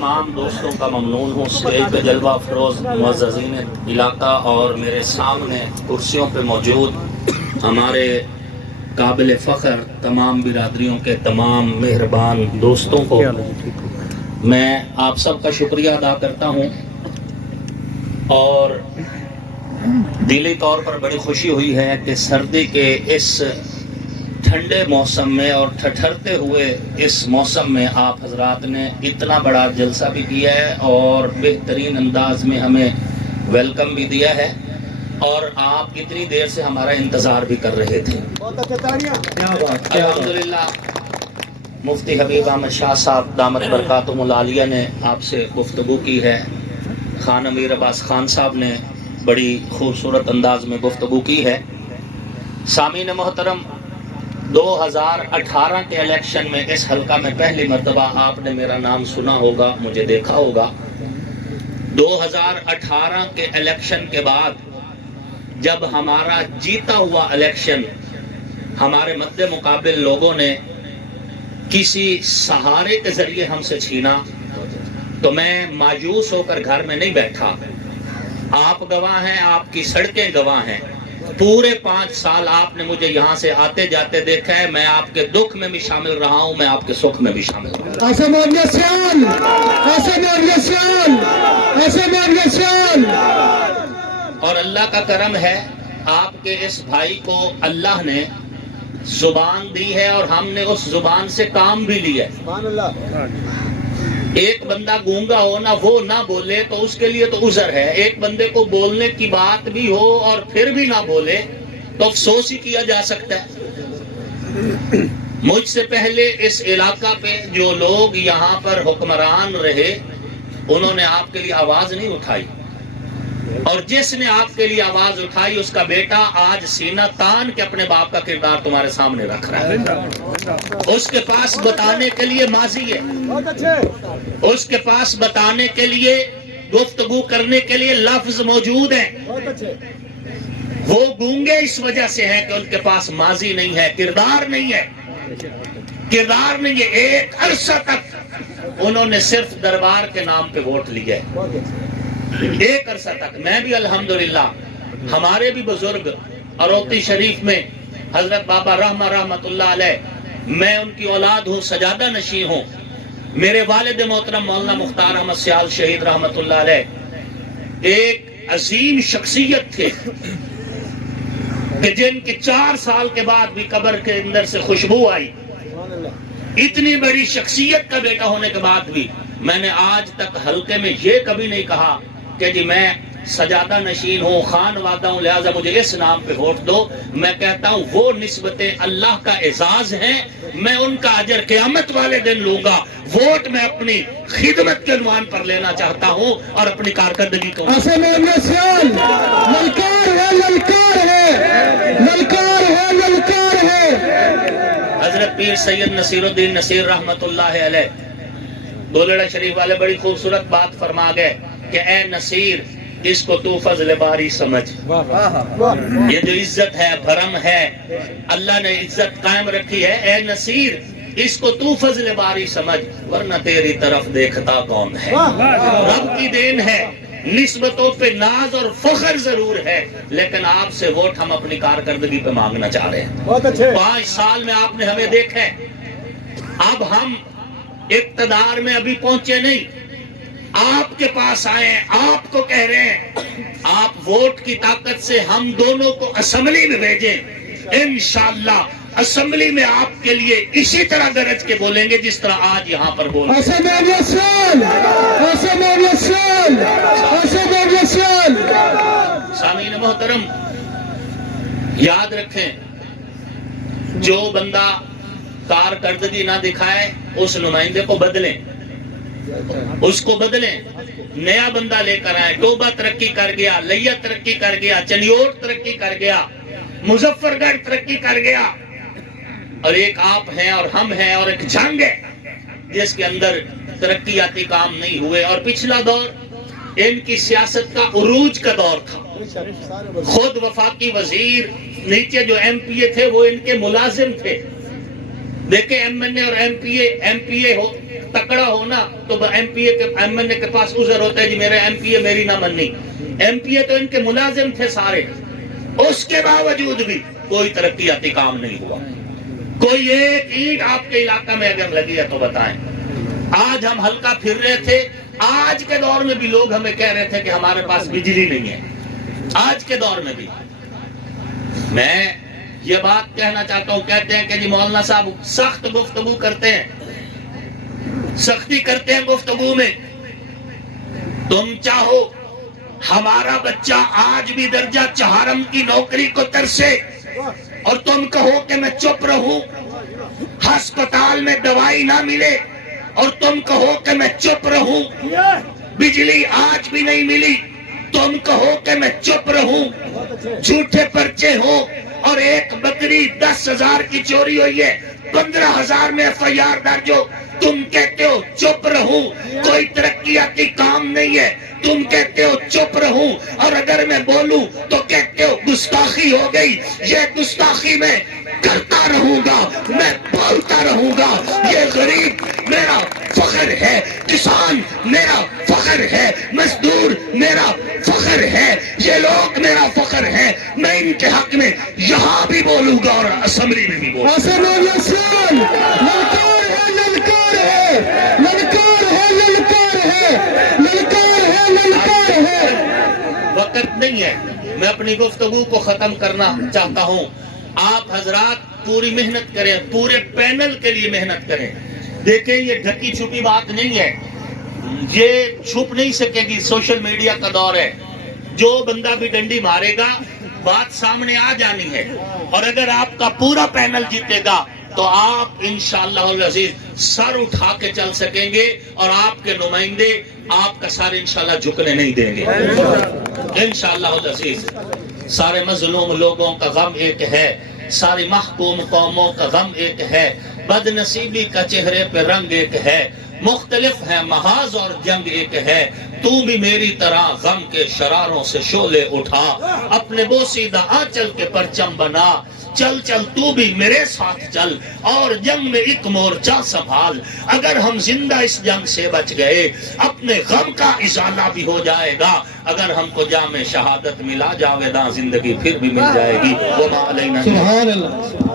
तमाम दोस्तों का ममनून हूँ। स्टेज पे जलवा अफरोज मुअज़्ज़ज़ीन इलाका और मेरे सामने कुर्सियों पे मौजूद हमारे काबिल फ़ख्र तमाम बिरादरियों के तमाम मेहरबान दोस्तों को मैं आप सबका शुक्रिया अदा करता हूँ और दिली तौर पर बड़ी खुशी हुई है कि सर्दी के इस ठंडे मौसम में और ठठरते हुए इस मौसम में आप हजरात ने इतना बड़ा जलसा भी किया है और बेहतरीन अंदाज में हमें वेलकम भी दिया है और आप इतनी देर से हमारा इंतज़ार भी कर रहे थे। अल्हम्दुलिल्लाह मुफ्ती हबीब अहमद शाह साहब दामत बरकातुहुल आलिया ने आपसे गुफ्तगू की है। खान अमीर अब्बास खान साहब ने बड़ी खूबसूरत अंदाज में गुफ्तगू की है। सामीन मोहतरम, 2018 के इलेक्शन में इस हल्का में पहली मर्तबा आपने मेरा नाम सुना होगा, मुझे देखा होगा। 2018 के इलेक्शन के बाद जब हमारा जीता हुआ इलेक्शन हमारे मद्दे मुकाबिल लोगों ने किसी सहारे के जरिए हमसे छीना तो मैं मायूस होकर घर में नहीं बैठा। आप गवाह हैं, आपकी सड़कें गवाह हैं। पूरे 5 साल आपने मुझे यहाँ से आते जाते देखा है। मैं आपके दुख में भी शामिल रहा हूँ, मैं आपके सुख में भी शामिल रहा हूँ। और अल्लाह का करम है, आपके इस भाई को अल्लाह ने जुबान दी है और हमने उस जुबान से काम भी लिया है। एक बंदा गूंगा हो ना, वो ना बोले तो उसके लिए तो उज़र है। एक बंदे को बोलने की बात भी हो और फिर भी ना बोले तो अफसोस ही किया जा सकता है। मुझसे पहले इस इलाका पे जो लोग यहाँ पर हुक्मरान रहे उन्होंने आपके लिए आवाज नहीं उठाई और जिसने आपके लिए आवाज उठाई उसका बेटा आज सीना तान के अपने बाप का किरदार तुम्हारे सामने रख रहा है। उसके पास बताने के लिए माजी है, उसके पास बताने के लिए, गुफ्तगू करने के लिए लफ्ज मौजूद है। वो गूंगे इस वजह से हैं कि उनके पास माजी नहीं है, किरदार नहीं है, किरदार नहीं है। एक अरसा तक उन्होंने सिर्फ दरबार के नाम पे वोट लिए, एक अरसा तक। मैं भी अल्हम्दुलिल्लाह, हमारे भी बुजुर्ग अरोती शरीफ में हजरत बाबा रहमा रहमतुल्लाह अलैह, मैं उनकी औलाद हूँ, सजादा नशी हूँ। मेरे वालिद मोहतरम मौलाना मुख्तार अहमद सियाल शहीद रहमतुल्लाह अलैह एक अजीम शख्सियत थे कि जिनके 4 साल के बाद भी कब्र के अंदर से खुशबू आई। इतनी बड़ी शख्सियत का बेटा होने के बाद भी मैंने आज तक हल्के में ये कभी नहीं कहा कि जी मैं सजादा नशीन हूँ, खान वादा हूँ, लिहाजा मुझे इस नाम पे वोट दो। मैं कहता हूँ वो निस्बतें अल्लाह का एजाज है, मैं उनका अजर क़यामत वाले दिन लूंगा। वोट मैं अपनी खिदमत के उन्वान पर लेना चाहता हूँ और अपनी कारकर्दगी को। हजरत पीर सैयद नसीरुद्दीन नसीर रहमतुल्लाह अलैह गोलड़ा शरीफ वाले बड़ी खूबसूरत बात फरमा गए कि ए नसीर, इसको तू फजल बारी समझ। ये जो इज्जत है, भरम है, अल्लाह ने इज्जत कायम रखी है। ए नसीर, इसको तू फजल बारी समझ, वरना तेरी तरफ देखता कौन है। रब की देन है, निस्बतों पे नाज और फख्र जरूर है, लेकिन आपसे वोट हम अपनी कारकर्दगी पे मांगना चाह रहे हैं। 5 साल में आपने हमें देखा है, अब हम इक्तदार में अभी पहुंचे नहीं, आपके पास आए हैं, आपको कह रहे हैं आप वोट की ताकत से हम दोनों को असेंबली में भेजें। इंशाअल्लाह असेंबली में आपके लिए इसी तरह गरज के बोलेंगे जिस तरह आज यहाँ पर बोल। सामीन मोहतरम, याद रखें, जो बंदा कारकर्दगी ना दिखाए उस नुमाइंदे को बदलें, उसको बदलें, नया बंदा लेकर आए। टोबा तरक्की कर गया, लैया तरक्की कर गया, चनियोट तरक्की कर गया, मुजफ्फरगढ़ तरक्की कर गया, और एक आप हैं और हम हैं और एक जंग है जिसके अंदर तरक्कियाती काम नहीं हुए। और पिछला दौर इनकी सियासत का उरूज का दौर था। खुद वफाकी वजीर, नीचे जो एमपीए थे वो इनके मुलाजिम थे। देखे एमएनए और एमपीए हो تکڑا ہو نا تو ایم پی اے کے ایم این اے کے پاس عذر ہوتا ہے جی میرے ایم پی اے میری نہ مننی. ایم پی اے تو ان کے ملازم تھے سارے, اس کے باوجود بھی کوئی ترقیاتی کام نہیں ہوا. کوئی ایک اینٹ آپ کے علاقہ میں اگر لگی ہے تو بتائیں. آج ہم ہلکا پھر رہے تھے, آج کے دور میں بھی لوگ ہمیں کہہ رہے تھے کہ ہمارے پاس بجلی نہیں ہے. آج کے دور میں بھی میں یہ بات کہنا چاہتا ہوں, کہتے ہیں کہ جی مولانا صاحب سخت گفتگو کرتے ہیں, سختی کرتے ہیں گفتگو میں. تم چاہو ہمارا بچہ آج بھی درجہ چہارم کی نوکری کو ترسے اور تم کہو کہ میں چپ رہوں, ہسپتال میں دوائی نہ ملے اور تم کہو کہ میں چپ رہوں, بجلی آج بھی نہیں ملی تم کہو کہ میں چپ رہوں, جھوٹے پرچے ہو اور ایک بکری 10,000 کی چوری ہوئی ہے 15,000 میں ایف آئی آر درج ہو, تم کہتے ہو چپ رہوں, کوئی ترقیاتی کام نہیں ہے تم کہتے ہو چپ رہوں, اور اگر میں بولوں تو کہتے ہو گستاخی ہو گئی. یہ گستاخی میں کرتا رہوں گا, میں بولتا رہوں گا. یہ غریب میرا فخر ہے, کسان میرا فخر ہے, مزدور میرا فخر ہے, یہ لوگ میرا فخر ہے. میں ان کے حق میں یہاں بھی بولوں گا اور اسمبلی میں بھی بولوں گا. وقت نہیں ہے, میں اپنی گفتگو کو ختم کرنا چاہتا ہوں. آپ حضرات پوری محنت کریں, پورے پینل کے لیے محنت کریں. دیکھیں یہ ڈھکی چھپی بات نہیں ہے, یہ چھپ نہیں سکے گی. سوشل میڈیا کا دور ہے, جو بندہ بھی ڈنڈی مارے گا بات سامنے آ جانی ہے. اور اگر آپ کا پورا پینل جیتے گا تو آپ انشاءاللہ العزیز سر اٹھا کے چل سکیں گے, اور آپ کے نمائندے آپ کا سر انشاءاللہ جھکنے نہیں دیں گے انشاءاللہ العزیز. سارے مظلوم لوگوں کا غم ایک ہے, ساری محکوم قوموں کا غم ایک ہے, بد نصیبی کا چہرے پہ رنگ ایک ہے, مختلف ہے محاذ اور جنگ ایک ہے. تو بھی میری طرح غم کے شراروں سے شعلے اٹھا, اپنے بوسیدہ آنچل کے پرچم بنا. چل چل تو بھی میرے ساتھ چل اور جنگ میں ایک مورچہ سنبھال. اگر ہم زندہ اس جنگ سے بچ گئے اپنے غم کا ازالہ بھی ہو جائے گا. اگر ہم کو جام شہادت ملا جاویداں زندگی پھر بھی مل جائے گی. وما علینا. سبحان اللہ.